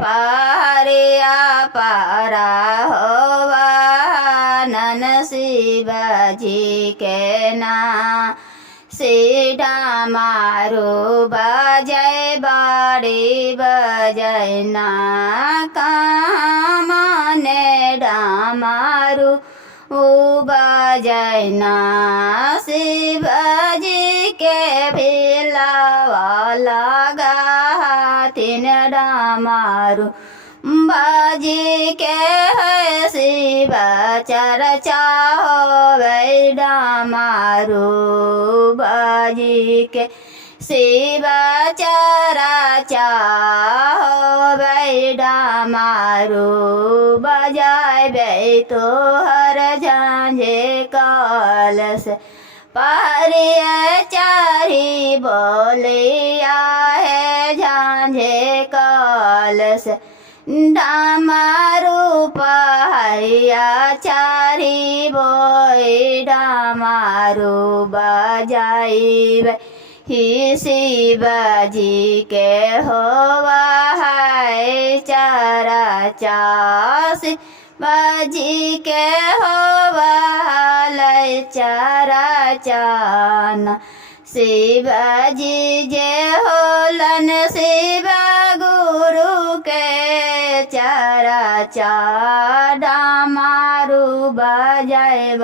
पारिया पारा होवा नन शिवजी के ना सीधा मारो बजय बड़ी बजय ना कामने डामारू बजय ना शिवजी के भिलावा लगा तीन डामारू बाजी के है शिव चर्चा होवे डामारू बाजी के शिव चर्चा होवे डामारू बजाए तो हर झांझे कलश पारिया चारी बोलिया है झांझे कलश डामारू पहरिया चारी बोई डामारू बजाई ही शिवजी के होवा है चारा चास बाजी के होवा लय चारा चान शिवजी जे होलन शिव गुरु के चारा चा डामारू बजाए।